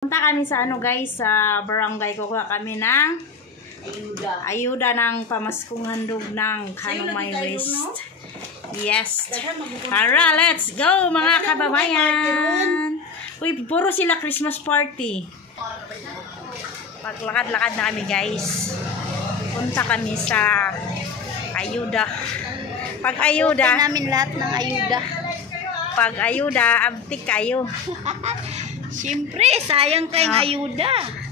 Punta kami sa ano guys, sa barangay. Kukuha kami ng ayuda ng pamaskong handog ng Hanumay West. Yes. Tara, let's go mga kababayan. Uy, puro sila Christmas party. Paglakad-lakad na kami guys. Punta kami sa ayuda. Pag ayuda namin lahat ng ayuda. Pag ayuda, abtik kayo. Siyempre, sayang kayong ayuda.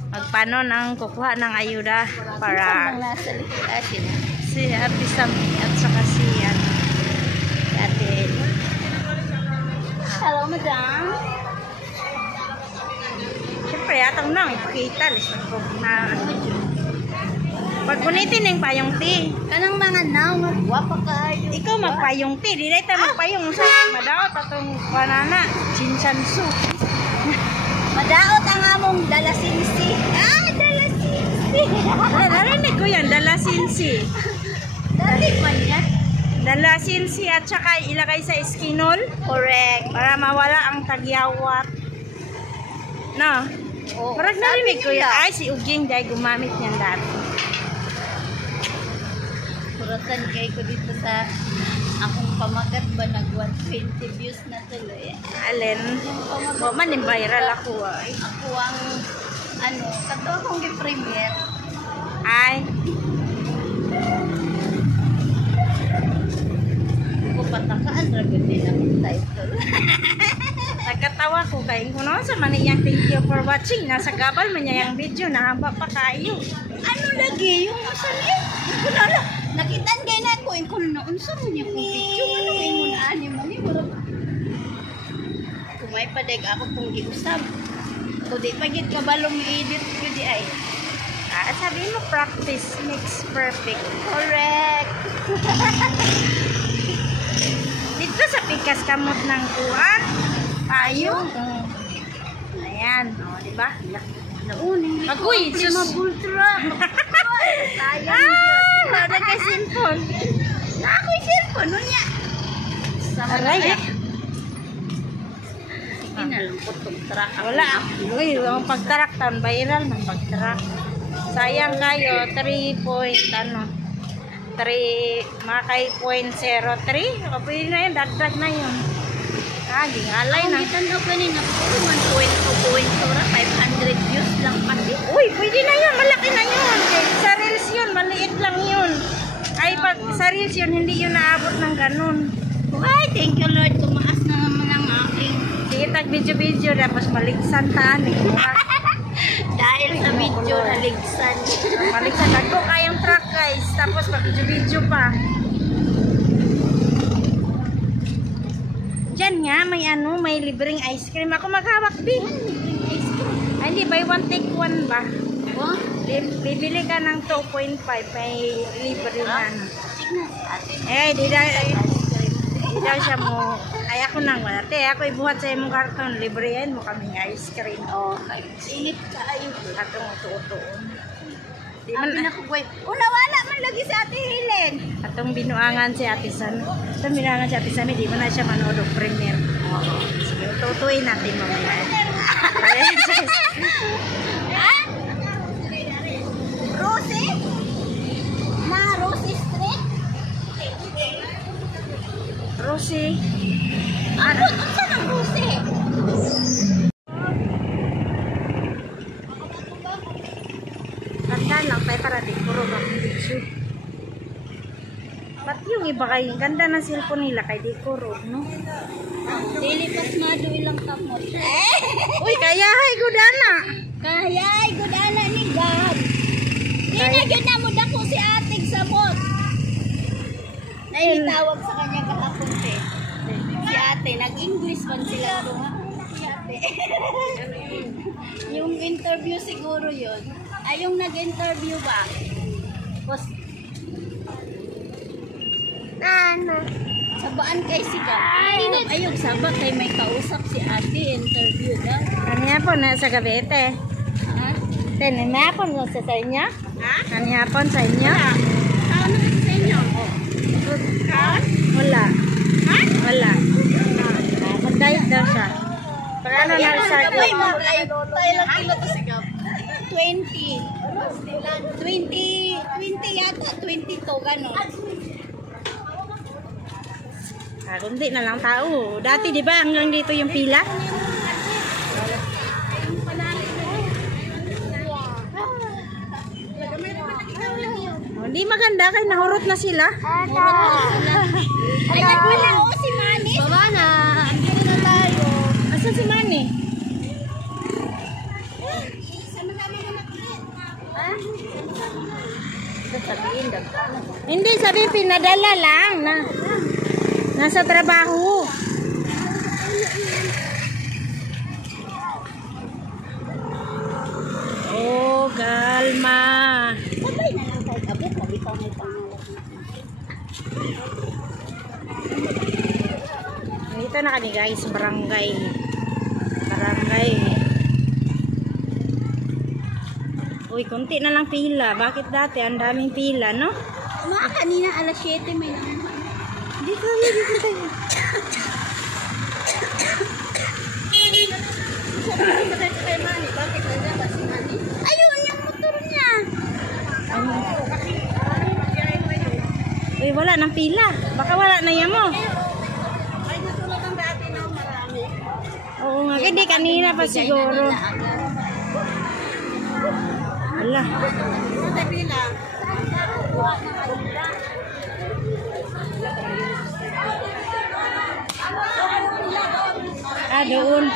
Magpanon ang kukuha ng ayuda para nasa atin. si Ate Sami at saka si Ate. Hello, madam. Siyempre, atang nang ipakita. Na pagbunitin yung payong ti. Kanang mga naw, magwapa kayo. Ikaw magpayong ti. Di tayo magpayong sa madaot atong banana. Chinsansu. Madaot ang among dalasinsi. Dalasinsi. Narinig ko yan, dalasinsi. Dali man yan. Dalasinsi at saka ilagay sa eskinol. Correct. Para mawala ang tagyawat. No? Oh, Parang narinig ko yan. Ay, si Uging dahil gumamit niyan dati. Suratan kayo ko dito sa akong pamagat ba nag 120 views na tuloy. Alin? O, maning viral ako ay. Ako ang kato akong gi-premiere. Ay. Ko patakaan ra gud din ang title. Nagkatawa ko kay kung ano sa maniyang thank you for watching. Nasa gabal man niya yung video na haba pa kayo. Ano lagi yung masali? Kunala, nakitan kay na ko kung naunsa mo niya kung video ano ingon ani mo ni murag. Kumay padeg ako kung giusab. Ko di pa gid kabalong i-edit ko di ay. Sabi mo practice makes perfect. Correct. Dito sa pikas kamot ng kuwan. Payong. Ayan, o, diba? Nauning Agoy, sus. mabultra. Sayang yun. Wala kay cellphone. Na ako'y cellphone nun niya. Aray, Sige na lang po itong track. wala. Uy, ang pagtarak taon, viral ng pagtarak. Sayang kayo, 3 point, makay 0.03. Pwede na yun, dagdag na yun. Gingalay na. Ang gitanda ko nina, 1.2 ra, 500 views lang pati. Uy, pwede na yun, malaki na yun. Sa reels yun, maliit lang yun. Ay, pag sa reels yun, hindi yun naabot ng ganun. Ay, thank you Lord, tumaas na naman ang aking. Sige, tag video-video, tapos maligsan taan. Dahil sa video, naligsan. Maligsan, nagko kayang truck guys. Tapos pag video-video pa. Diyan nga, may libreng ice cream. Ako maghawak, di. Ay, hindi, buy one, take one ba? Oh, Bibili ka ng 2.5, may libre na. sige na, Di daw siya mo, ay ako nang wala. Te, ako ibuhat sa imong karton, libre yan mo kaming ice cream. oh, singit ka ayo. Atong uto-utoon. Di Sabi man, na ko, boy, wala man lagi sa Ate Helen. atong binuangan si Ate San. Atong binuangan si Ate San, di man na siya manood og premiere. Sige, ututuin natin mamaya. Ah? Rosie? Na Rosie Street? Rosie. Ano? Saan ang Rosie? Ganda lang tayo para di puro ba video. Ba't yung iba kayo? Ganda ng cellphone nila kay di puro, no? Dili pas madu ilang kamot. Uy, kaya hay gudana. Kaya ay gudana ni God. Di na yun na mo dako si ating sabot. Naitawag sa kanya kahapon te. Si ate, nag-English man sila doon. Si ate. Yung interview siguro yun. Ay, yung nag-interview ba? Tapos, sabaan kay si ka. Ayog sabak kay may kausap si ate, interview daw. Kanya po na sa gabi, te. Ha? Ten, may hapon mo sa inyo? Ha? Kanya hapon sa inyo? Ano kasi sa inyo? Wala. Ha? Wala. Mag-diet daw siya. Ano na sa Ay, tayo lang kilo to sigaw. 20. 20 yata. 22, gano'n. Kundi na lang tao. Dati di ba hanggang dito yung pila? Hindi maganda kay nahurot na sila. Ay, wala o si Manny. Baba na. Andito na tayo. Asan si Manny? Sama-sama na natin. Hindi, sabi pinadala lang na nasa trabaho. Oh, kalma. Sabay na lang tayo kabit. Mabitaw na yung pangalas natin. Dito na kami guys, barangay. Uy, konti na lang pila. Bakit dati ang daming pila, no? Kanina alas 7 may naman. Dito tayo. Ayun, yung motor niya. Uy, wala nang pila. Baka wala na yan mo. Ay, natulog ang dati na marami. Oo nga, hindi kanina pa siguro. Ala. Sa pila. Doon.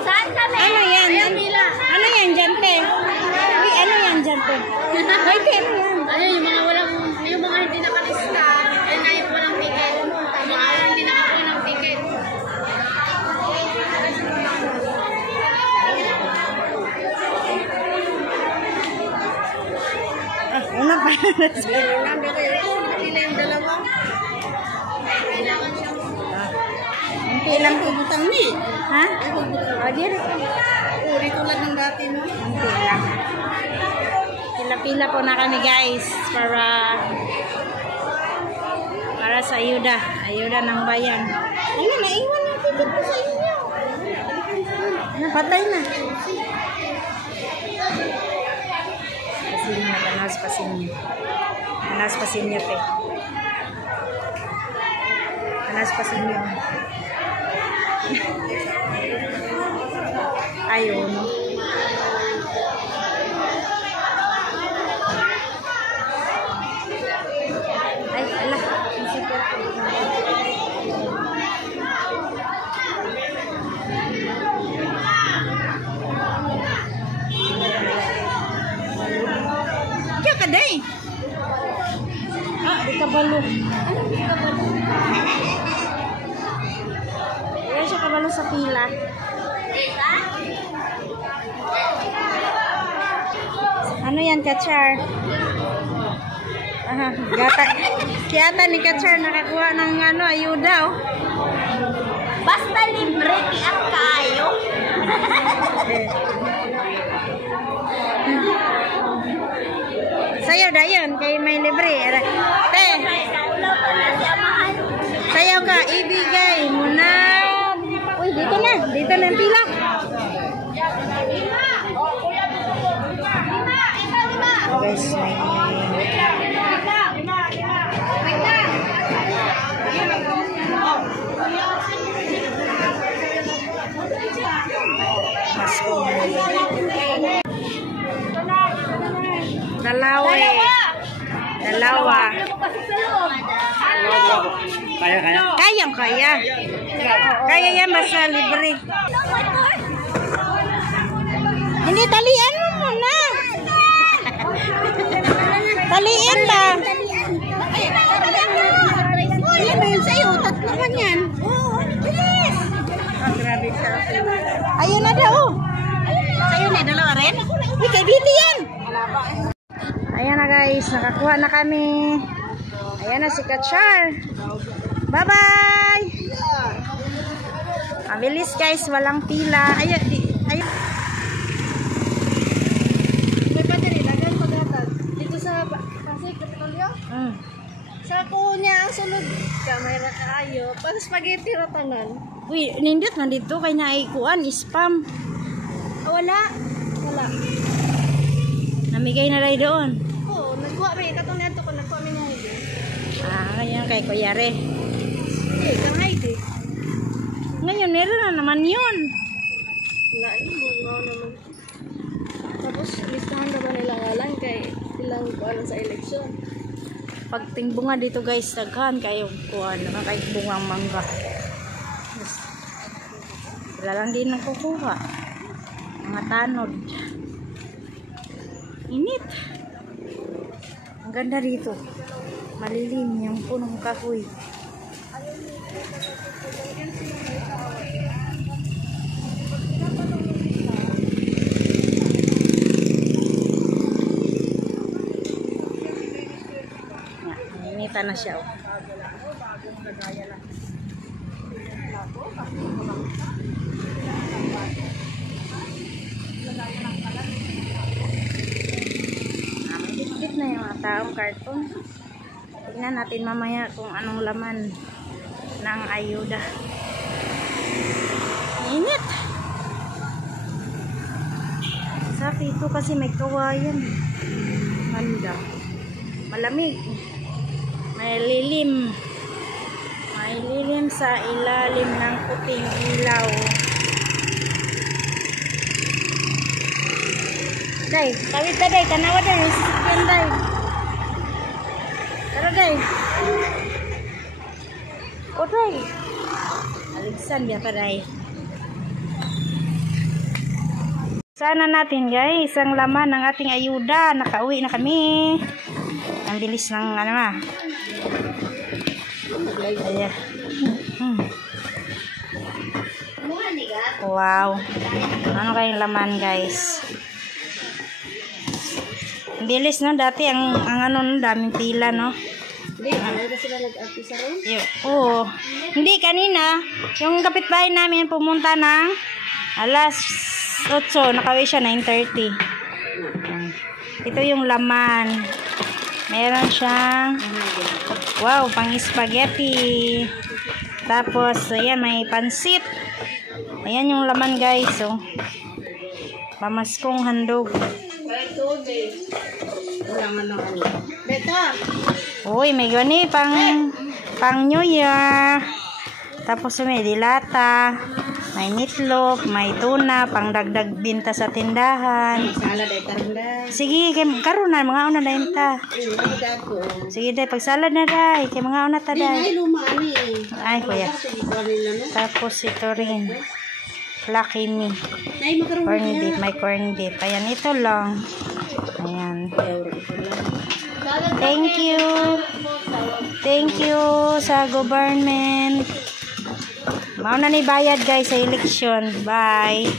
Saan kami? Ano yan? Ano yan dyan, te? Uy, ano yan dyan, te? Ay, te, ano yan? Ano yung mga hindi nakalista, ay na yung walang ticket. Yung mga hindi nakakuha ng ticket. Ano pa? Pila yung dalawa. Ilang Butang ni. ha? O, dire. Uri tulad ng dati mo. Pila. Pila-pila po na kami guys para sa ayuda ng bayan. Ano, naiwan natin dito sa inyo. Napatay na. Pasinyo, tanas pasinyo. Tanas pasinyo, te. Tanas pasinyo. Ayun. Ay, ala. Kaya ka day. Di kabalo. Ayan siya kabalo sa pila. Ano yan, Kachar? Aha, gata. Kiyata ni Kachar nakakuha ng ayuda, oh. Basta libre ang kayo. Sayaw na yun, kay may libre. Te, sayaw ka, ibigay mo na. Uy, dito na yung pila. Guys, Dalawa. Kaya. Kaya yan, basta libre. Hindi, talian mo muna. Talian ba? Ilan ba yun sa'yo? Tatlo man yan. Bilis! Grabe siya. Ayun na daw. Sa'yo na, dalawa rin? Uy, kay Biti yan. Ayan na guys, nakakuha na kami. Ayan na si Kachar. Bye-bye! Mabilis guys, walang pila. Ayun. May battery, lagan paghatag. Dito sa Pasig, Kapitolyo? Sa ko niya ang sulod kamay ra kaayo. Pang spaghetti ra tanan. Uy, nindot man dito kay naikuan spam. Wala. Wala. Namigay na rin doon. Oo, nagkuha may katong nito ko nagkuha may nga ito. Ganyan kay Kuyare. Eh, kamay di. Ngayon, meron na naman yun. Wala mo naman. Tapos listahan na ba nila ngalan kay ilang kuan sa eleksyon. Pag tingbunga dito guys, daghan kayo kuan na kay bungang mangga. Sila lang din nakukuha. Mga tanod. Init. Ang ganda dito. Malilim yung punong kahoy. Inita na siya. Dikit na yung mga taong karton. Tingnan natin mamaya kung anong laman ng ayuda. Init. Sa ito kasi may kawayan. Ganda. Malamig. May lilim. May lilim sa ilalim ng puting ilaw. Day, tawid na day. Tanawa day. Yan day. Tara day. O day. Aligsan biya pa day. Sana natin guys, ang laman ng ating ayuda. Nakauwi na kami. Ang bilis ng ano na. Ayan. Wow. Ano kayong laman guys? Ang bilis no, dati ang ano no, daming pila no. Hindi, ano sila nag-artisa ron? Oo. Hindi kanina, yung kapitbahay namin pumunta ng alas 8, nakauwi siya 9:30. Ito yung laman. Meron siyang wow, pang spaghetti. Tapos ayan, may pansit. Ayan yung laman guys. So, pamaskong handog. Beto. Uy, may gani pang New Year. Tapos may dilata, may meatloaf, may tuna, pang dagdag binta sa tindahan. Salad ay tarunda. Sige, karon na mga una dayon ta. Sige day, pagsalad na day, kay mga una ta day. Ay luma ani. Ay kuya. Tapos ito rin. Lucky Me. Ay makaroon Corn beef, may corn beef. Ayan, ito lang. Ayan. Thank you. Thank you sa government. Mauna ni bayad guys sa eleksyon. Bye.